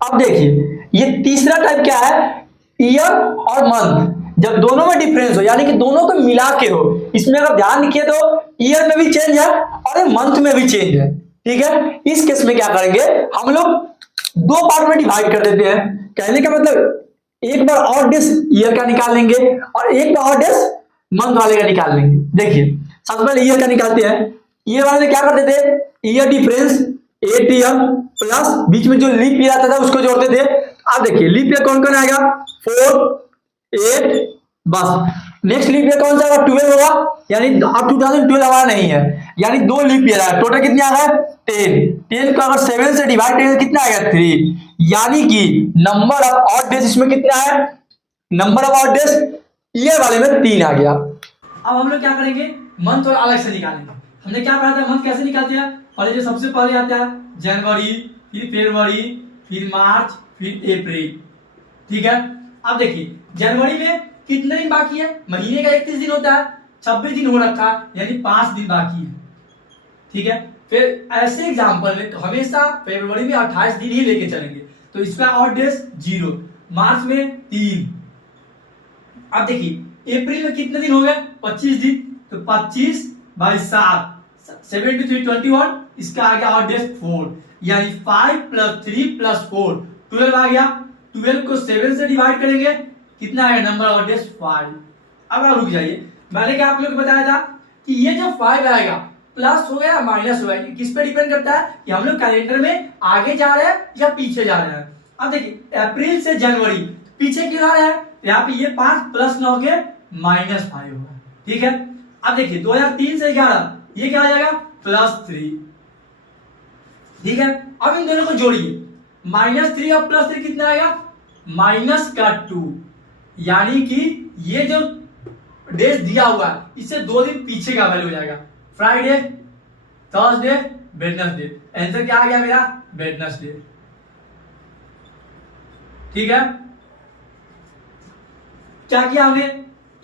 अब देखिए ये तीसरा टाइप क्या है, ईयर और मंथ। जब दोनों में डिफरेंस हो यानी कि दोनों को मिला के हो, इसमें अगर ध्यान रखिए तो ईयर में भी चेंज है और मंथ में भी चेंज है। ठीक है, इस केस में क्या करेंगे हम लोग दो पार्ट में डिवाइड कर देते हैं। कहने का मतलब एक बार और डेज ईयर का निकाल लेंगे और एक बार और डेज मंथ वाले का निकाल लेंगे। देखिए सबसे पहले ईयर का निकालते हैं। ईयर वाले में क्या करते थे, ईयर डिफरेंस 8 ईयर प्लस बीच में जो लीप ईयर आता था उसको जोड़ते थे। अब देखिए लीप ईयर कौन कौन आएगा, 4 8 बस। नेक्स्ट लीप ईयर कौन सा आएगा, 12 होगा। यानी अब 2012 हमारा नहीं है, यानी दो लीप ईयर आया, टोटल कितने आ गए 10। 10 को अगर 7 से डिवाइड करेंगे कितना आएगा 3। यानी कि नंबर ऑफ ऑड डेज इसमें कितना है, number of odd days year वाले में 3 आ गया। अब हम लोग क्या करेंगे, मंथ और अलग से निकालेंगे। हमने क्या पढ़ा था, मंथ कैसे निकालते हैं। और जो सबसे पहले आता है जनवरी, फिर फरवरी, फिर मार्च, फिर अप्रैल। ठीक है, अब देखिए जनवरी में कितने दिन बाकी है, महीने का 31 दिन होता है, 26 दिन हो रखा यानी 5 दिन बाकी है। ठीक है, फिर ऐसे एग्जांपल में तो हमेशा फरवरी में 28 दिन ही लेके चलेंगे, तो इसका ऑड डेज 0, मार्च में 3। अब देखिए अप्रैल में कितने दिन हो गए 25 दिन, तो 25 बाई 7 73 21, इसका आ गया ऑड डेज 4, यानी 5 + 3 + 4 12 आ गया। 12 को 7 से डिवाइड करेंगे कितना आएगा, नंबर ऑफ डेज 5। अब आप रुक जाइए, मैंने क्या आप लोग को बताया था कि ये जो 5 आएगा प्लस हो गया माइनस हो गया, किस पे डिपेंड करता है कि हम लोग कैलेंडर में आगे जा रहे हैं या पीछे जा रहे हैं। अब देखिए अप्रैल से जनवरी पीछे क्यों आ रहा है, यहाँ पे ये 5 + 9 के -5 होगा। ठीक है, अब देखिए 2003 से 11 ये क्या आ जाएगा +3। ठीक है, अब इन दोनों को जोड़िए, -3 और +3 कितना आएगा, -2। यानी कि ये जो डेज दिया हुआ है इससे 2 दिन पीछे का वैल्यू हो जाएगा, फ्राइडे, थर्सडे, वेडनेसडे। आंसर क्या आ गया मेरा, वेडनेसडे। ठीक है, क्या किया हमने,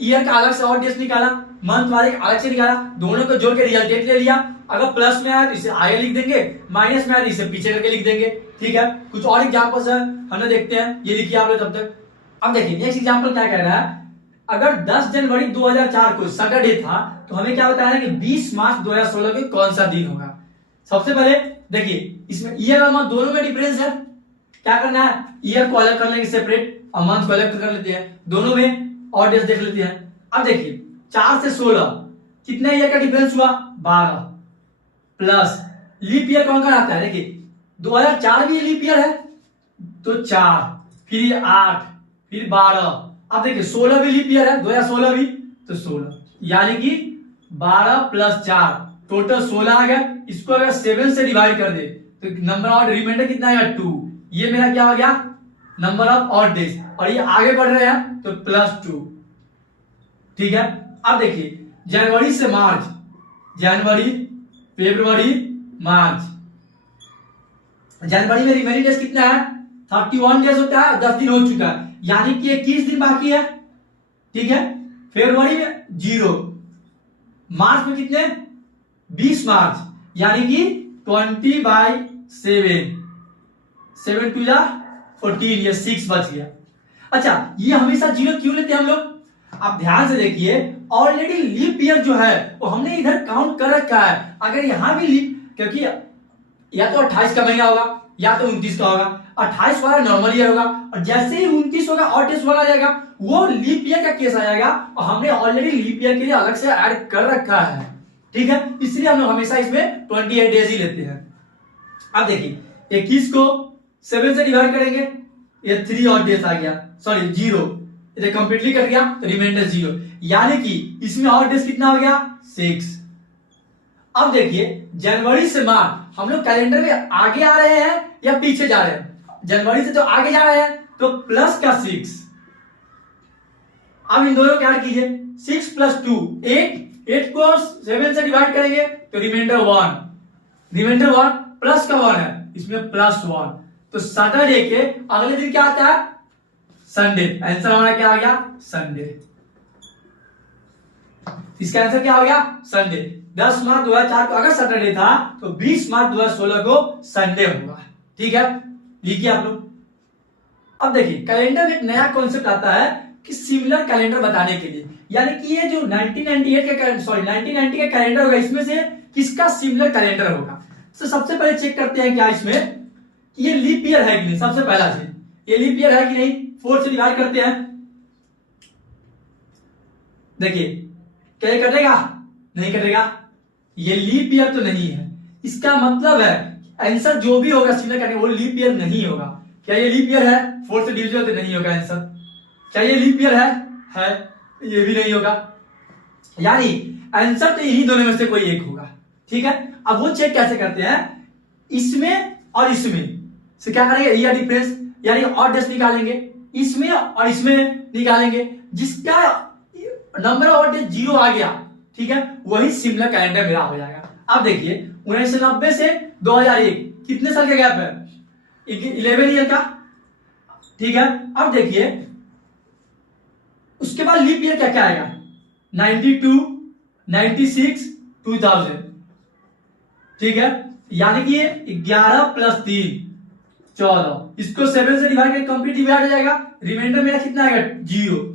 ईयर का अलग से और डेज निकाला, मंथ वाले का अलग से निकाला, दोनों को जोड़ के रिजल्टेंट ले लिया। अगर प्लस में आया तो इसे आगे लिख देंगे, माइनस में आया तो इसे पीछे करके लिख देंगे। ठीक है, कुछ और एग्जांपल्स है हमने देखते हैं, ये लिखिए आप लोग तब तक। अब देखिए नेक्स्ट एग्जांपल क्या कह रहा है, अगर 10 जनवरी 2004 को सैटरडे था तो हमें क्या बताया है कि 20 मार्च 2016 को कौन सा दिन होगा। सबसे पहले देखिए इसमें ईयर और मंथ दोनों में डिफरेंस है, क्या करना है, ईयर को अलग कर लेंगे सेपरेट और मंथ को अलग कर लेते हैं, दोनों में और डेज देख लेते हैं। अब देखिए 4 से 16 कितने ईयर का डिफरेंस हुआ, 12 प्लस लीप ईयर कौन कौन आता है, देखिए 2004 भी लीप ईयर है तो 4, फिर 8, फिर 12। अब देखिए 16 भी लीप ईयर है, 2016 भी तो 16, यानी कि 12 + 4 टोटल 16 आ गया। इसको अगर 7 से डिवाइड कर दे तो नंबर ऑफ रिमाइंडर कितना आएगा 2। ये मेरा क्या हो गया, नंबर ऑफ ऑड डेज, और ये आगे बढ़ रहे हैं तो +2। ठीक है, अब देखिए जनवरी से मार्च, जनवरी, फरवरी, मार्च। जनवरी में रिमेनिंग डेज कितना है, 31 डेज होता है, 10 दिन हो चुका है, यानी कि 21 दिन बाकी है। ठीक है, फरवरी में 0, मार्च में कितने 20 मार्च, यानी कि 20/7, 7 2 14, ये 6 बच गया। अच्छा ये हमेशा 0 क्यों लेते हैं हम लोग, आप ध्यान से देखिए, ऑलरेडी लीप ईयर जो है वो हमने इधर काउंट कर रखा है। अगर यहां भी लीप, क्योंकि या तो 28 का महीना होगा या तो 29 का होगा, 28 वाला नॉर्मल ईयर होगा और जैसे ही 29 होगा और डेज वाला आ जाएगा, वो लीप ईयर का केस आ जाएगा और हमने ऑलरेडी लीप ईयर के लिए अलग से ऐड कर रखा है। ठीक है, इसलिए हम लोग हमेशा इसमें 28 डेज ही लेते हैं। अब देखिए 21 को 7 से डिवाइड करेंगे, ये 3 और डेज आ गया, सॉरी 0, इधर कंप्लीटली कट गया तो रिमाइंडर 0, यानी कि इसमें और डेज कितना हो गया 6। अब देखिए जनवरी से मार्च हम लोग कैलेंडर में आगे आ रहे हैं या पीछे जा रहे हैं, जनवरी से तो आगे जा रहे हैं तो प्लस का 6। अब इन दोनों को ऐड कीजिए, 6 + 2 8, 8 को 7 से डिवाइड करेंगे तो रिमाइंडर 1, रिमाइंडर 1 प्लस का 1 है, इसमें +1, तो सैटरडे के अगले दिन क्या आता है, संडे। आंसर हमारा क्या आ गया, संडे। इसका आंसर क्या हो गया, संडे। 10 मार्च 2004 को अगर सैटरडे था तो 20 मार्च 2016 को संडे होगा। ठीक है, लिखिए आप लोग। अब देखिए कैलेंडर में एक नया कॉन्सेप्ट आता है कि सिमिलर कैलेंडर बताने के लिए, यानी कि ये जो 1990 का कैलेंडर होगा इसमें से किसका सिमिलर कैलेंडर होगा। तो सबसे पहले चेक करते हैं क्या इसमें कि ये लीप ईयर है कि नहीं। सबसे पहला चीज ये लीप ईयर है कि नहीं, 4 से डिवाइड करते हैं। देखिए क्या ये कटेगा, नहीं कटेगा, ये लीप ईयर तो नहीं है। इसका मतलब है आंसर जो भी होगा सिमिलर कैलेंडर वो लीप ईयर नहीं होगा। क्या ये लीप ईयर है, 4 से डिविजिबल तो नहीं होगा आंसर। क्या ये लीप ईयर है, ये भी नहीं होगा। यानी आंसर तो यही दोनों में से कोई एक होगा। ठीक है, अब वो चेक कैसे करते हैं, इसमें और इसमें से क्या करेंगे, ईयर डिफरेंस यानी और डेज निकालेंगे, इसमें और इसमें निकालेंगे, जिसका नंबर ऑफ डेज 0 आ गया, ठीक है, वही सिमिलर कैलेंडर मेरा हो जाएगा। अब देखिए 1990 से 2001 कितने साल का गैप है, 11 ईयर का। ठीक है, अब देखिए उसके बाद लीप ईयर क्या क्या आएगा, 92, 96, 2000। ठीक है, यानी कि ये 11 + 3 14, इसको 7 से डिवाइड करके कंप्लीट डिवाइड हो जाएगा। रिमाइंडर मेरा कितना आएगा, 0।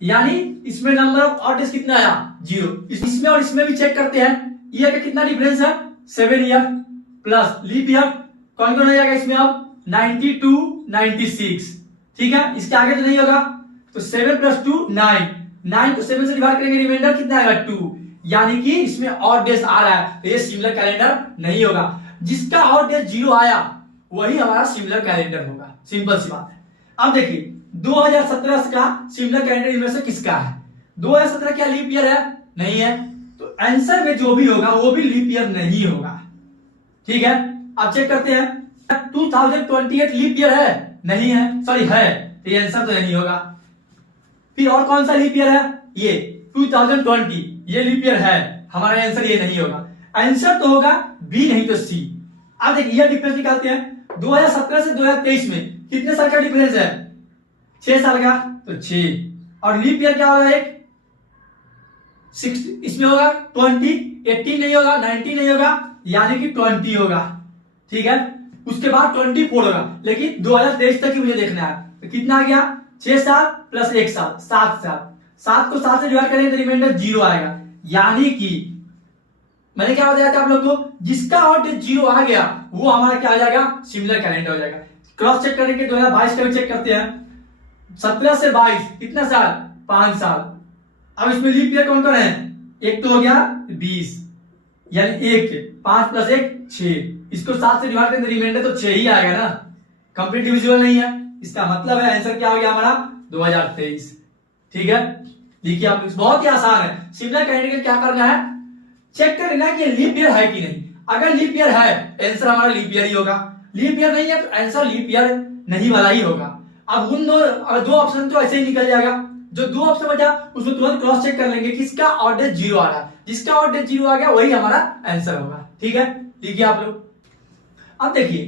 यानी इसमें नंबर ऑफ ऑड डेज कितना आया, 0। इसमें और इसमें भी चेक करते हैं ईयर का कितना डिफरेंस है, 7 ईयर प्लस लीप ईयर कौन कौन हो जाएगा इसमें अब 92, 96। ठीक है, इसके आगे तो नहीं होगा, तो 7 + 2 9, 9 को 7 से डिवाइड करेंगे, रिमाइंडर कितना आएगा 2। यानी कि इसमें ऑड डेज आ रहा है, तो ये सिमिलर कैलेंडर नहीं होगा। जिसका ऑड डेज 0 आया वही हमारा सिमिलर कैलेंडर होगा, सिंपल सी बात है। अब देखिए 2017 का सिमिलर कैलेंडर इनमें से किसका है, 2017 क्या लीप ईयर है, नहीं है, तो आंसर में जो भी होगा वो भी लीप ईयर नहीं होगा। ठीक है, अब चेक करते हैं 2028 लीप ईयर है, नहीं है, सॉरी है, तो ये आंसर तो नहीं होगा। फिर और कौन सा लीप ईयर है, ये 2020, ये लीप ईयर है, हमारा आंसर ये नहीं होगा। आंसर तो होगा बी नहीं तो सी। अब देखिए ये डिफरेंस निकालते हैं, 2017 से 2023 में कितने साल का डिफरेंस है, 6 साल का, तो 6। और लीप ईयर क्या होगा, एक 6 इसमें होगा 20, 18 नहीं होगा, 19 नहीं होगा, यानी कि 20 होगा। ठीक है, उसके बाद 24 होगा, लेकिन 2023 तक ही मुझे देखना है, तो कितना आ गया, 6 साल प्लस 1 साल, 7 साल। 7 को 7 से डिवाइड करेंगे तो रिमाइंडर 0 आएगा। यानी कि मैंने क्या बताया था आप लोग को, जिसका ऑड डेज 0 आ गया वो हमारा क्या आ जाएगा, सिमिलर कैलेंडर हो जाएगा। क्रॉस चेक करेंगे 2022 का भी चेक करते हैं, 17 से 22 कितना साल, 5 साल। अब इसमें लीप ईयर कौन कौन है, एक तो हो गया 20, यानी 1, 5 + 1 6, इसको 7 से डिवाइड करेंगे रिमाइंडर तो 6 ही आएगा ना, कंप्लीट डिविजिबल नहीं है। इसका मतलब है आंसर क्या हो गया हमारा 2023। ठीक है, देखिए आप बहुत ही आसान है, सिमिलर कैलेंडर क्या करना है, चेक करना है कि लीप ईयर है कि नहीं। अगर लीप ईयर है आंसर हमारा लीप ईयर ही होगा, लीप ईयर नहीं है तो आंसर लीप ईयर नहीं वाला ही होगा। अब उन दो ऑप्शन तो ऐसे ही निकल जाएगा, जो 2 ऑप्शन बचा उसको तुरंत क्रॉस चेक कर लेंगे किसका ऑड डेज 0 आ रहा है, जिसका ऑड डेज 0 आ गया वही हमारा आंसर होगा। ठीक है, देखिए आप लोग अब देखिए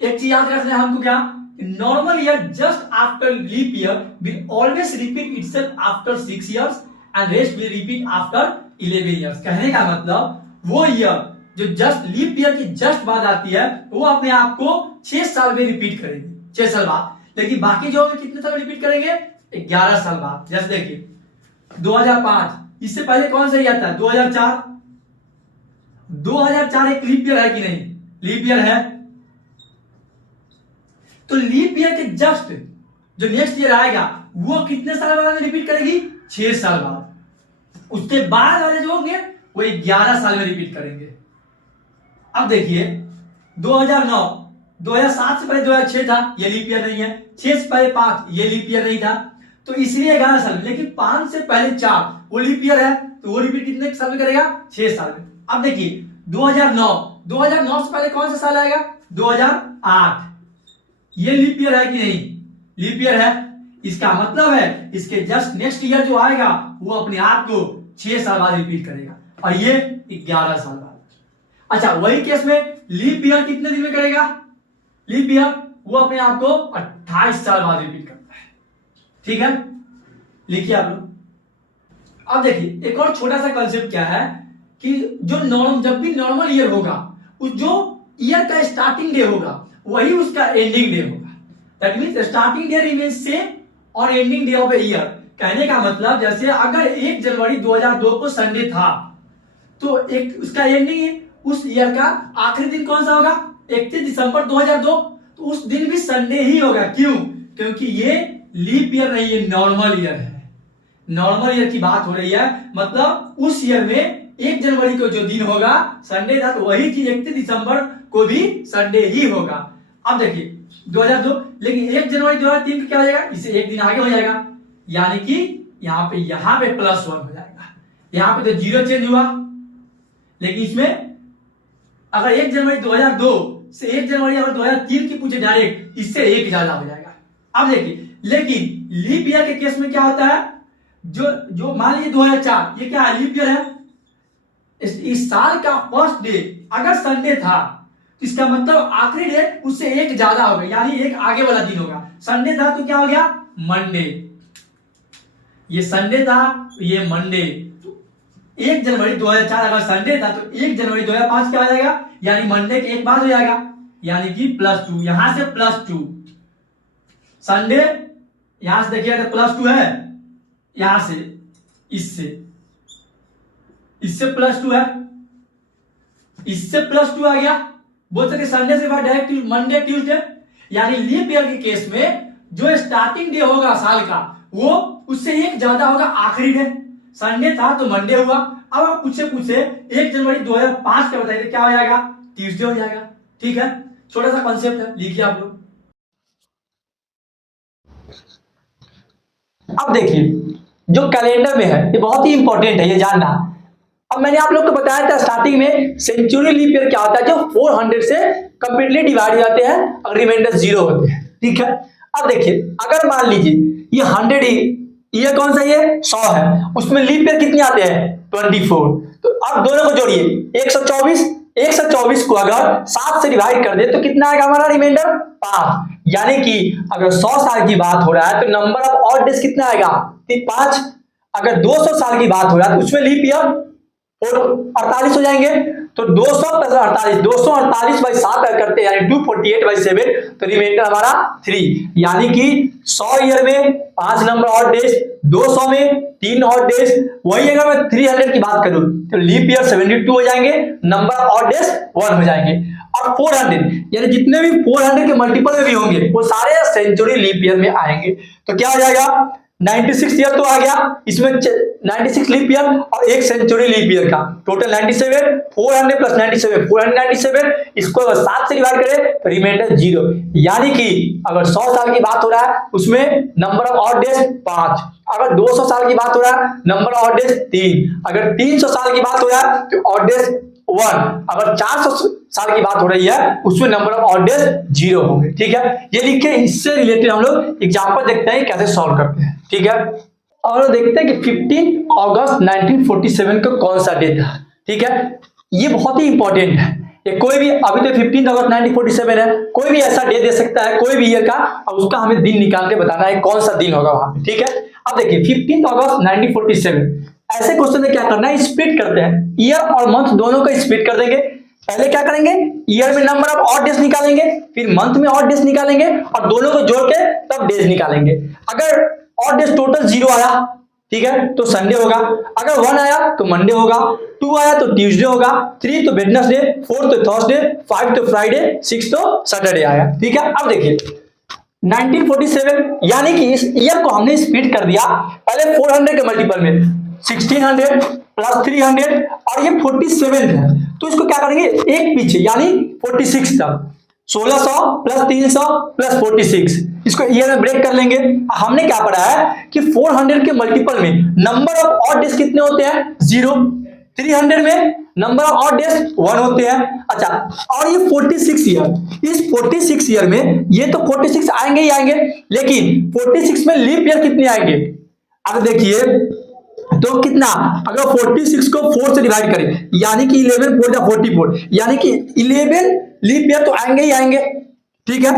एक चीज याद रखना है हमको, क्या normal year just after leap year will always repeat itself after 6 years and rest will repeat after 11 years. कहने का मतलब वो ईयर जो जस्ट लीप ईयर की जस्ट बाद आती है वो अपने आप को 6 साल में रिपीट करेगी, 6 साल बाद, लेकिन बाकी जो कितने साल रिपीट करेंगे, 11 साल बाद। जैसे देखिए 2005, इससे पहले कौन सा ईयर था, 2004। 2004 एक लीप ईयर है कि नहीं, लीप ईयर है, तो लीप ईयर के जस्ट जो नेक्स्ट ईयर आएगा वो कितने साल बाद रिपीट करेगी, 6 साल बाद। उसके बाद वाले जो होंगे वो 11 साल में रिपीट करेंगे। अब देखिए 2009, 2007 से पहले 2006 था, ये लीप ईयर नहीं है, 6 से पहले 5 ये लीप ईयर नहीं था, तो इसलिए 11 साल में, लेकिन 5 से पहले 4 वो लीप ईयर है, तो वो रिपीट कितने साल में करेगा, 6 साल में। अब देखिए 2009 से पहले कौन सा साल आएगा, 2008, ये लीप ईयर है कि नहीं, लीप ईयर है। इसका मतलब है इसके जस्ट नेक्स्ट ईयर जो आएगा वो अपने आप को 6 साल बाद रिपीट करेगा, और ये 11 साल बाद। अच्छा, वही केस में लीप ईयर कितने दिन में करेगा, लीप ईयर वो अपने आप को 28 साल बाद रिपीट करता है। ठीक है, लिखिए आप लोग। अब देखिए एक और छोटा सा कंसेप्ट क्या है कि जब भी नॉर्मल ईयर होगा, उस जो ईयर का स्टार्टिंग डे होगा वही उसका एंडिंग डे होगा। That means starting day remains same और ending day of a year. कहने का मतलब जैसे अगर 1 जनवरी 2002 को संडे था तो एक उसका एंडिंग उस ईयर का आखिरी दिन कौन सा होगा? 31 दिसंबर 2002। तो उस दिन भी संडे ही होगा। क्यों? क्योंकि ये लीप ईयर नहीं, ये नॉर्मल ईयर है। नॉर्मल ईयर की बात हो रही है, मतलब उस ईयर में 1 जनवरी को जो दिन होगा संडे था, तो वही चीज 31 दिसंबर को भी संडे ही होगा। अब देखिए 2002, लेकिन 1 जनवरी 2003 को क्या हो जाएगा? इससे एक दिन आगे हो जाएगा, यानी कि यहाँ पे +1 हो जाएगा। यहाँ पे तो 0 चेंज हुआ, लेकिन इसमें अगर 1 जनवरी 2002 से 1 जनवरी अगर 2003 की पूछे डायरेक्ट, इससे एक ज्यादा हो जाएगा। अब देखिए, लेकिन लीप ईयर के केस में क्या होता है? जो मान लीजिए 2004, ये क्या है? लीप ईयर है। इस साल का फर्स्ट डे अगर संडे था, इसका मतलब आखिरी डे उससे एक ज्यादा होगा, यानी एक आगे वाला दिन होगा। संडे था तो क्या हो गया? मंडे। ये संडे था, ये मंडे। 1 जनवरी 2004 अगर संडे था तो 1 जनवरी 2005 क्या हो जाएगा? यानी मंडे के एक बाद हो जाएगा, यानी कि +2। यहां से +2 संडे, यहां से देखिए अगर +2 है, यहां से इससे +2 है, इससे +2 आ गया। बोल सकते संडे से बाद डायरेक्ट मंडे ट्यूसडे। यानी लीप ईयर के केस में जो स्टार्टिंग डे होगा साल का, वो उससे एक ज्यादा होगा आखिरी डे। संडे था तो मंडे हुआ। अब आप पूछे 1 जनवरी 2005 का बताइए क्या हो जाएगा? ट्यूसडे हो जाएगा। ठीक है, छोटा सा कॉन्सेप्ट है, लिखिए आप लोग। अब देखिए, जो कैलेंडर में है ये बहुत ही इंपॉर्टेंट है, ये जानना। अब मैंने आप लोग को बताया था स्टार्टिंग में सेंचुरी लीप ईयर क्या होता है, जो 400 से कंप्लीटली डिवाइड हो जाते हैं और रिमाइंडर 0 होते हैं। ठीक है, अब देखिए, अगर मान लीजिए ये 100 ईयर कौन सा, ये 100 है, उसमें लीप ईयर कितने आते हैं? 24। तो अब दोनों को जोड़िए, 124 को अगर 7 से डिवाइड कर दे तो कितना आएगा हमारा रिमाइंडर? 5। यानी कि अगर 100 साल की बात हो रहा है तो नंबर ऑफ ऑड डेज कितना आएगा? 5। अगर 200 साल की बात हो रहा है तो उसमें लीप ईयर 48 हो जाएंगे। तो 200 + 48, 248 बाई 7 करते हैं, यानी 248 बाई 7, तो रिमाइंडर हमारा 3। यानी कि 100 ईयर में 5 नंबर ऑड डेज, 200 में 3 ऑड डेज। वही अगर मैं 300 की बात करूं तो लीप ईयर 72 हो जाएंगे, नंबर ऑड डेज 1 हो जाएंगे। और 400 यानी जितने भी 400 के मल्टीपल में भी होंगे वो सारे सेंचुरी लीप ईयर में आएंगे। तो क्या हो जाएगा? 96 ईयर तो आ गया, इसमें 96 लीप ईयर और एक सेंचुरी लीप ईयर का टोटल 97। 400 + 97 497, इसको अगर 7 से डिवाइड करें तो रिमाइंडर 0। यानी कि अगर 100 साल की बात हो रहा है उसमें नंबर ऑफ ऑड डेज 5। अगर 200 साल की बात हो रहा है नंबर ऑफ ऑड डेज 3। अगर 300 साल की बात हो रहा है तो ऑड डेज 1। अगर 400 साल की बात हो रही है उसमें नंबर ऑफ ऑड डेज 0 होंगे। ठीक है, ये लिख के इससे रिलेटेड हम लोग एग्जांपल देखते हैं कैसे सॉल्व करते हैं। ठीक है, और देखते हैं कि 15 अगस्त 1947 को कौन सा डे था। ठीक है, ये बहुत ही इंपॉर्टेंट है। ये कोई भी, अभी तो 15 अगस्त 1947 है, कोई भी ऐसा डे दे सकता है कोई भी ईयर का, और उसका हमें दिन निकाल के बताना है कौन सा दिन होगा वहां पे। ठीक है, अब देखिए 15 अगस्त 1947, ऐसे क्वेश्चन में क्या करना है? स्प्लिट करते हैं, ईयर और मंथ दोनों को स्प्लिट कर देंगे। पहले क्या करेंगे? ईयर में नंबर ऑफ ऑड डेज निकालेंगे, फिर मंथ में ऑड डेज निकालेंगे और दोनों को जोड़ के तब डेज निकालेंगे। अगर ऑड डेज टोटल 0 आया, ठीक है, तो संडे होगा। अगर 1 आया तो मंडे होगा, 2 आया तो ट्यूसडे होगा, 3 तो वेडनेसडे, 4 तो थर्सडे, 5 तो फ्राइडे, 6 तो सैटरडे आया। ठीक है, अब देखिए 1947 यानी कि इस ईयर को हमने स्प्लिट कर दिया। पहले 400 के मल्टीपल में 1600 + 300 और ये 47 है, तो इसको क्या करेंगे? एक पीछे यानी 46 तक, 1600 + 300 + 46, इसको ईयर में ब्रेक कर लेंगे। हमने क्या पढ़ा है कि 400 के मल्टीपल में नंबर ऑफ ऑड डेज कितने होते हैं? 0। 300 में नंबर ऑफ ऑड डेज 1 होते हैं। अच्छा, और ये 46 ईयर, इस 46 ईयर में ये तो 46 आएंगे ही आएंगे, लेकिन 46 में लीप ईयर कितने आएंगे? अब देखिए तो कितना, अगर 46 को 4 से डिवाइड करें यानी कि 11 4 44, यानी कि 11 लीप ईयर तो आएंगे ही आएंगे। ठीक है,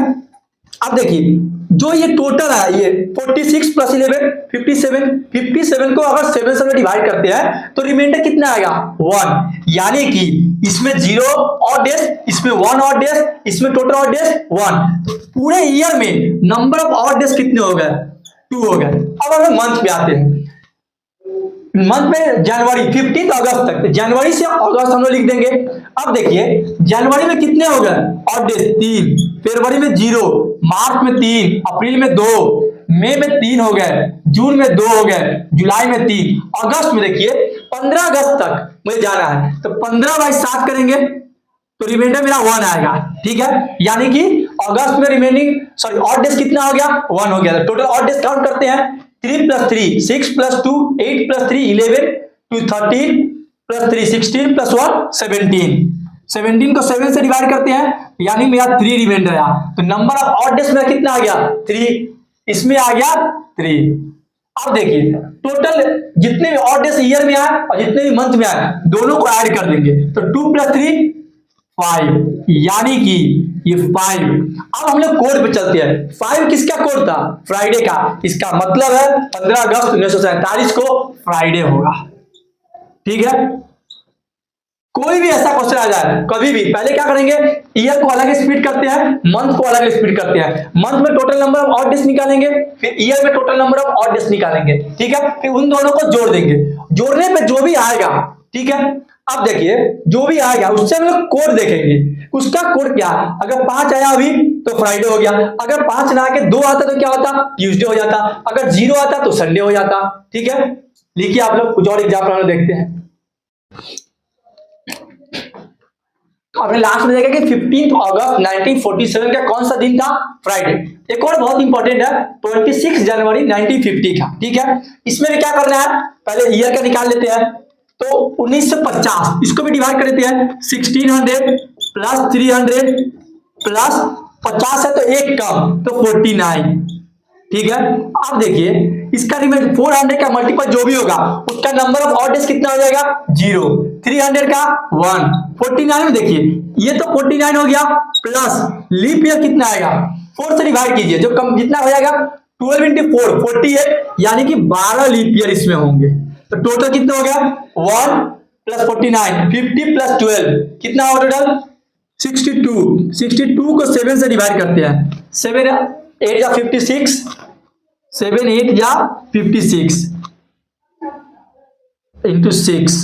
अब देखिए जो ये टोटल है ये 46 प्लस 11 57 को अगर 7 से डिवाइड करते हैं तो रिमाइंडर कितना आएगा 1, यानी कि इसमें 0 और डेज, इसमें 1 और डेज, इसमें टोटल और डेज 1। पूरे ईयर में नंबर ऑफ और डेज कितने हो गए 2 हो गए। अब हम मंथ पे आते हैं। मंथ में जनवरी 15 अगस्त तक, जनवरी से अगस्त हम लोग लिख देंगे। अब देखिए जनवरी में कितने हो गए और डेज 3, फरवरी में 0, मार्च में 3, अप्रैल में 2, मई में 3 हो गए, जून में 2 हो गए, जुलाई में 3, अगस्त में देखिए 15 अगस्त तक मुझे जाना है तो 15/7 करेंगे तो रिमाइंडर मेरा 1 आएगा। ठीक है, यानी कि अगस्त में रिमेनिंग और डेज कितना हो गया 1 हो गया। टोटल और डेज काउंट करते हैं 3 + 3 6 + 2 8 + 3 11 2 13 + 3 16 + 1 17। 17 को 7 से डिवाइड करते हैं यानी मेरा 3 रिमाइंडर आया। तो नंबर ऑफ ऑड डेज मेरा कितना आ गया 3, इसमें आ गया 3। अब देखिए टोटल जितने भी ऑड डेज ईयर में आए और जितने भी मंथ में आए दोनों को ऐड कर देंगे तो 2 + 3 5, यानी कि ये 5। अब हम लोग कोड पे चलते हैं। 5 किसका कोड था फ्राइडे का, इसका मतलब है 15 अगस्त 1947 को फ्राइडे होगा। ठीक है, कोई भी ऐसा क्वेश्चन आ जाए कभी भी पहले क्या करेंगे ईयर को अलग स्प्लिट करते हैं, मंथ को अलग स्प्लिट करते हैं। मंथ में total number of odd days निकालेंगे, फिर ईयर में total number of odd days निकालेंगे। ठीक है, फिर उन दोनों को जोड़ देंगे, जोड़ने पे जो भी आएगा, ठीक है। अब देखिए जो भी आएगा उससे हम लोग कोड देखेंगे, उसका कोड क्या है। अगर 5 आया अभी तो फ्राइडे हो गया, अगर 5 ना आके 2 आता तो क्या होता ट्यूसडे हो जाता, अगर 0 आता तो संडे हो जाता। ठीक है, लिखिए आप लोग कुछ और एग्जाम्पल हम लोग देखते हैं। आपने लास्ट में देखा कि 15 अगस्त 1947 का कौन सा दिन था फ्राइडे। एक और बहुत इंपॉर्टेंट है 26 जनवरी 1950 का। ठीक है, इसमें भी क्या करना है पहले ईयर का निकाल लेते हैं तो 1950 इसको भी डिवाइड कर देते हैं 1600 + 300 प्लस 50 है तो एक कम तो 49। ठीक है, अब देखिए इसका रिमाइंडर 400 का मल्टीपल जो भी होगा उसका नंबर ऑफ ऑड डेज कितना हो जाएगा 0, 300 का 1, 49 में देखिए ये तो 49 हो गया प्लस लीप ईयर कितना आएगा 4 से डिवाइड कीजिए जो कम जितना हो जाएगा 12 × 4 48, यानी कि 12 लीप ईयर इसमें होंगे। तो टोटल कितना हो गया 1 + 49 50 + 12 कितना हो टोटल 62 को 7 से डिवाइड करते हैं 7 8 या 56 7 8 या 56 into 6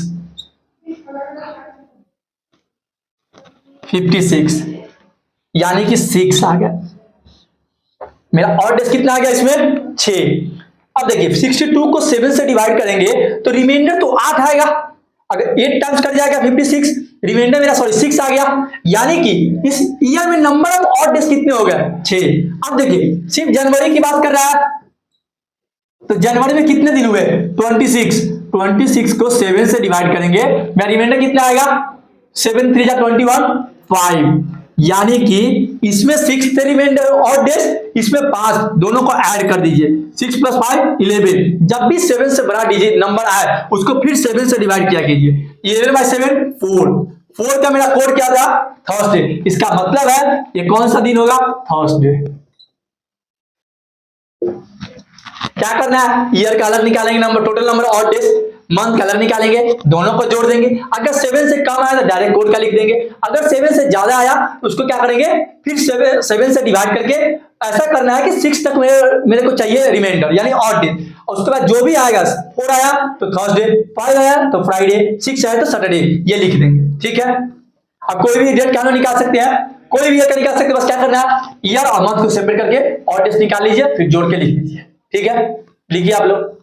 56 यानी कि 6 आ गया मेरा। ऑड डेज कितना आ गया इसमें 6। अब देखिए 62 को 7 से डिवाइड करेंगे तो रिमाइंडर तो 8 आएगा। अगर 8 टाइम्स कर जाएगा 56, रिमाइंडर मेरा 6 आ गया, यानी कि इस ईयर में नंबर ऑफ ऑड डेज कितने हो गए 6। अब देखिए सिर्फ जनवरी की बात कर रहा है तो जनवरी में कितने दिन हुए 26 को 7 से डिवाइड करेंगे मेरा रिमाइंडर कितना आएगा 7 3 × 21 5, यानी कि इसमें 6 थे रिमाइंडर ऑड डेज, इसमें 5 दोनों को ऐड कर दीजिए 6 + 5 11। जब भी 7 से बड़ा डिजिट नंबर आए उसको फिर 7 से डिवाइड किया कीजिए 11/7 4 का मेरा कोड क्या था थर्सडे। इसका मतलब है ये कौन सा दिन होगा थर्सडे। क्या करना है ईयर का अलग निकालेंगे number total number odd days, month का अलग निकालेंगे दोनों को जोड़ देंगे। अगर 7 से कम आया तो डायरेक्ट कोड का लिख देंगे, अगर 7 से ज्यादा आया तो उसको क्या करेंगे फिर 7 से डिवाइड करके ऐसा करना है कि 6 तक मेरे को चाहिए रिमाइंडर यानी ऑड डेज, और उसके बाद जो भी आएगा 4 आया तो थर्सडे, 5 आया तो फ्राइडे, 6 आया तो सैटरडे, ये लिख देंगे। ठीक है, अब कोई भी डेट क्या निकाल सकते हैं, कोई भी ईयर का निकाल सकते हैं, बस क्या करना है ईयर और मंथ को सेपरेट करके ऑड डेज निकाल लीजिए फिर जोड़ के लिख लीजिए। ठीक है, लिखिए आप लोग।